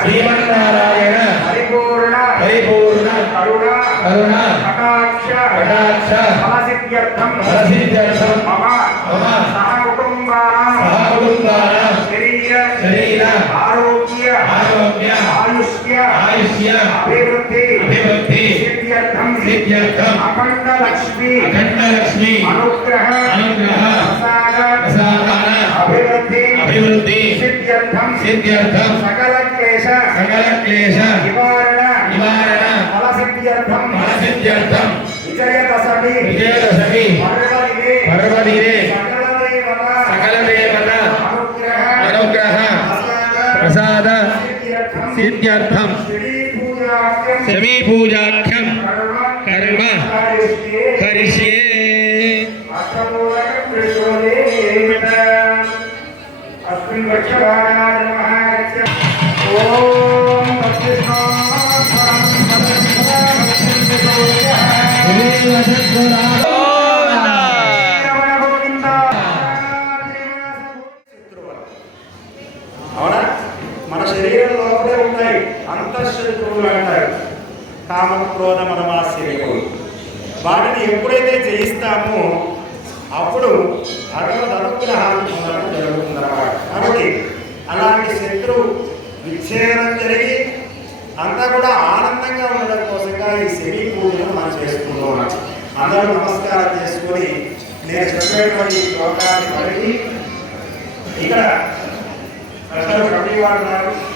श्रीमन्नारायण। हरिपूर्ण हरिपूर्ण अरुण अरुण कटाक्ष। कटाक्ष। फलसिद्ध्यर्थम फलसिद्ध्यर्थम मम। मम। सह कुटुम्बानां। सह कुटुम्बानां। शरीर। शरीर। आरोग्य। आरोग्य। आयुष्य। आयुष्य। अभिवृद्धि। अभिवृद्धि। सिद्ध्यर्थम सिद्ध्यर्थम अखंड लक्ष्मी अखंड लक्ष्मी अनुग्रह। अनुग्रह। प्रसाद। अभिवृद्धि। अभिवृद्धि। सिद्ध्यर्थम। सिद्ध्यर्थम। सकल क्लेश सकल क्लेश निवारण। निवारण। फल सिद्ध्यर्थम फल सिद्ध्यर्थम विजयदशमी। विजयदशमी। पर्वदिने। पर्वदिने। सकल देवता अनुग्रह। प्रसाद। सिद्ध्यर्थम। शमी पूजाख्यम గోవింద. అవునా? మన శరీరం లోపలే ఉంటాయి. అంతఃశత్రువులు అంటారు. కామ క్రోధ మనమాశ్చర్యములు వాటిని ఎప్పుడైతే జయిస్తామో అప్పుడు భగవద్ అనుగ్రహాన్ని పొందడం జరుగుతుందన్నమాట. కాబట్టి అలాంటి శత్రువు విచ్ఛేదనం జరిగి అంతా కూడా ఆనందంగా ఉండడం కోసంగా ఈ శని పూజను మనం చేసుకుంటూ ఉన్నాం అందరూ నమస్కారం చేసుకొని నేను చెప్పేటువంటి శ్లోకాన్ని పలికి ఇక్కడ ప్రజలు కమిటీ వారు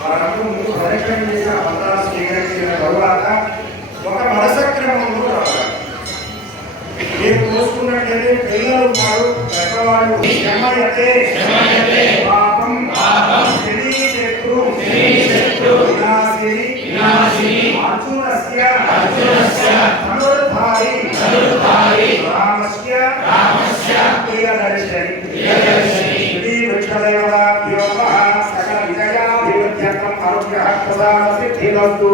వారందరూ ముందు ప్రదక్షిణ చేసిన పత్రాలు స్వీకరించిన తరువాత ఒక మనసు చూసుకున్నట్లయితే పిల్లలు ఉన్నారు పెద్దవాళ్ళు శ్రమయతే పాపం శని శత్రు వినాశిని అర్జునస్య ధనుర్ధారి రామస్య ప్రియదర్శని శ్రీ వృక్షదేవతాభ్యో నమః సకల విజయాభివృద్ధ్యర్థం అనుగ్రహ ప్రసాద సిద్ధిరస్తు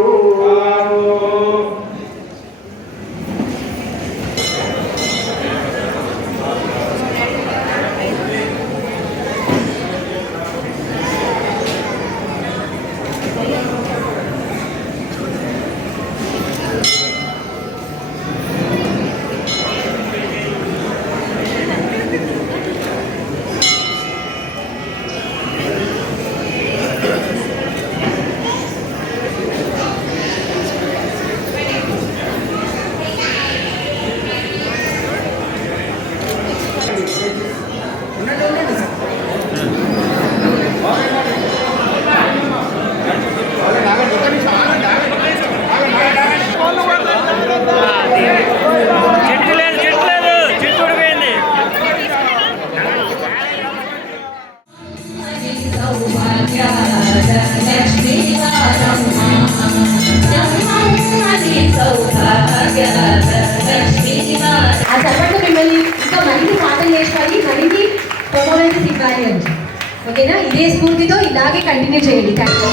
ఆ తర్వాత మిమ్మల్ని ఇంకా మరిన్ని పాటలు నేర్చుకోవాలి మరిన్ని పర్ఫార్మెన్సెస్ ఇవ్వాలి అని ఓకేనా ఇదే స్ఫూర్తితో ఇలాగే కంటిన్యూ చేయండి. Thank you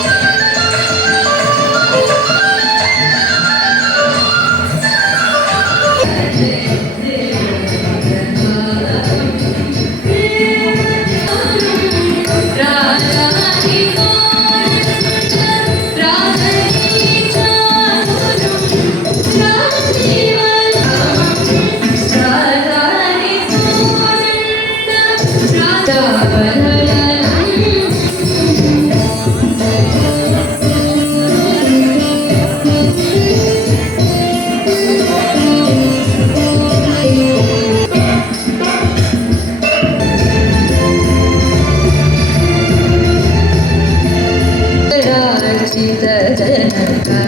Chita chana ka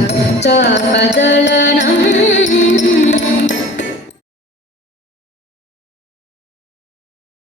chapa chala